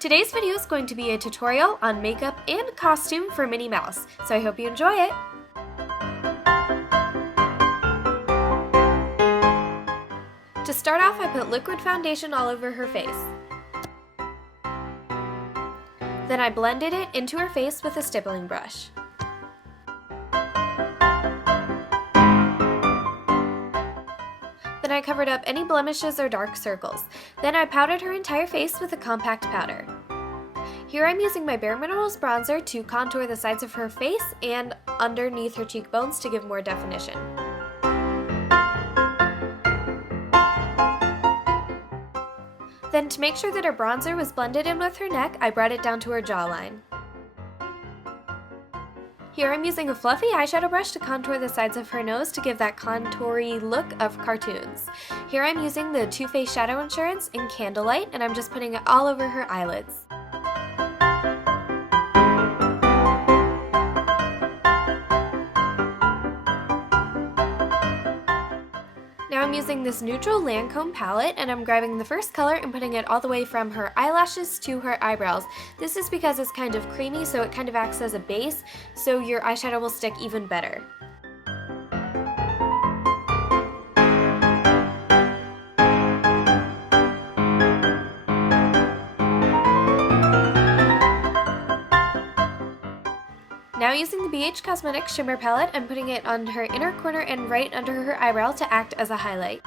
Today's video is going to be a tutorial on makeup and costume for Minnie Mouse, so I hope you enjoy it! To start off, I put liquid foundation all over her face. Then I blended it into her face with a stippling brush. Then I covered up any blemishes or dark circles. Then I powdered her entire face with a compact powder. Here I'm using my Bare Minerals bronzer to contour the sides of her face and underneath her cheekbones to give more definition. Then to make sure that her bronzer was blended in with her neck, I brought it down to her jawline. Here I'm using a fluffy eyeshadow brush to contour the sides of her nose to give that contoury look of cartoons. Here I'm using the Too Faced Shadow Insurance in Candlelight, and I'm just putting it all over her eyelids. Now I'm using this neutral Lancome palette, and I'm grabbing the first color and putting it all the way from her eyelashes to her eyebrows. This is because it's kind of creamy, so it kind of acts as a base, so your eyeshadow will stick even better. Now using the BH Cosmetics Shimmer Palette, I'm putting it on her inner corner and right under her eyebrow to act as a highlight.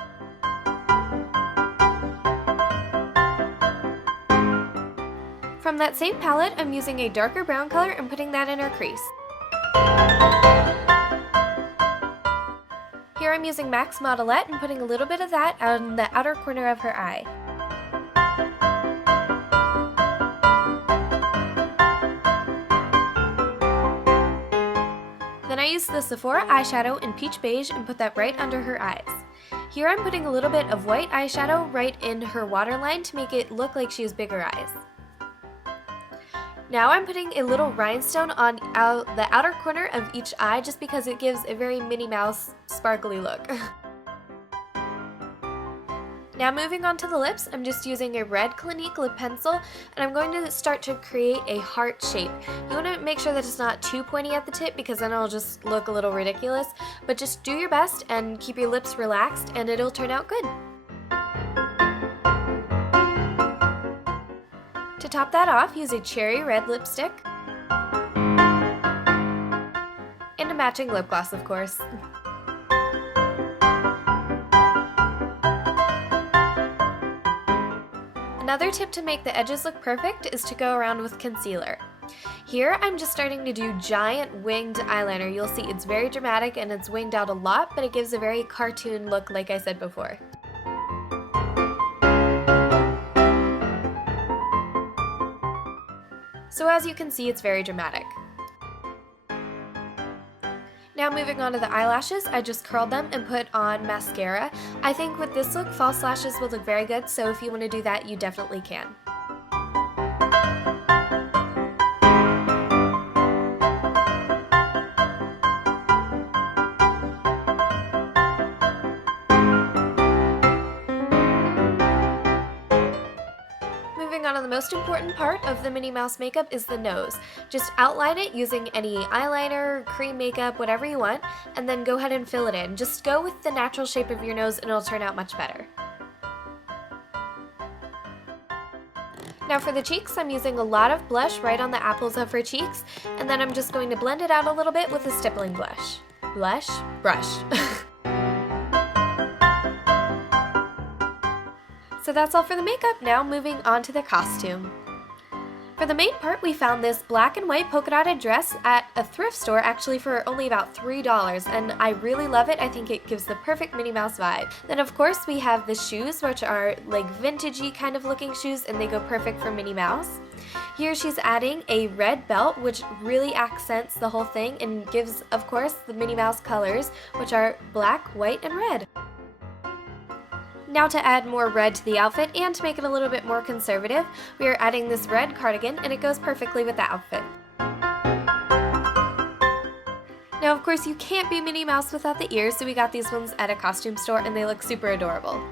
From that same palette, I'm using a darker brown color and putting that in her crease. Here I'm using MAC's Modelette and putting a little bit of that on the outer corner of her eye. Then I used the Sephora eyeshadow in Peach Beige and put that right under her eyes. Here I'm putting a little bit of white eyeshadow right in her waterline to make it look like she has bigger eyes. Now I'm putting a little rhinestone on the outer corner of each eye just because it gives a very Minnie Mouse sparkly look. Now moving on to the lips, I'm just using a red Clinique lip pencil, and I'm going to start to create a heart shape. You want to make sure that it's not too pointy at the tip because then it'll just look a little ridiculous, but just do your best and keep your lips relaxed and it'll turn out good. To top that off, use a cherry red lipstick and a matching lip gloss, of course. Another tip to make the edges look perfect is to go around with concealer. Here I'm just starting to do giant winged eyeliner. You'll see it's very dramatic and it's winged out a lot, but it gives a very cartoon look like I said before. So as you can see, it's very dramatic. Now moving on to the eyelashes, I just curled them and put on mascara. I think with this look, false lashes will look very good, so if you want to do that, you definitely can. Moving on to the most important part of the Minnie Mouse makeup is the nose. Just outline it using any eyeliner, cream makeup, whatever you want, and then go ahead and fill it in. Just go with the natural shape of your nose and it'll turn out much better. Now for the cheeks, I'm using a lot of blush right on the apples of her cheeks, and then I'm just going to blend it out a little bit with a stippling brush. Brush. So that's all for the makeup. Now moving on to the costume. For the main part, we found this black and white polka dotted dress at a thrift store, actually for only about $3, and I really love it. I think it gives the perfect Minnie Mouse vibe. Then of course we have the shoes, which are like vintagey kind of looking shoes, and they go perfect for Minnie Mouse. Here she's adding a red belt, which really accents the whole thing and gives, of course, the Minnie Mouse colors, which are black, white, and red. Now to add more red to the outfit and to make it a little bit more conservative, we are adding this red cardigan, and it goes perfectly with the outfit. Now of course you can't be Minnie Mouse without the ears, so we got these ones at a costume store and they look super adorable.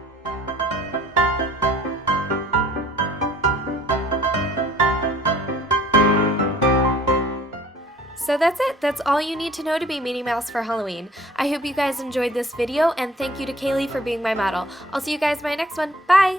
So that's it. That's all you need to know to be Minnie Mouse for Halloween. I hope you guys enjoyed this video, and thank you to Cayleigh for being my model. I'll see you guys in my next one. Bye!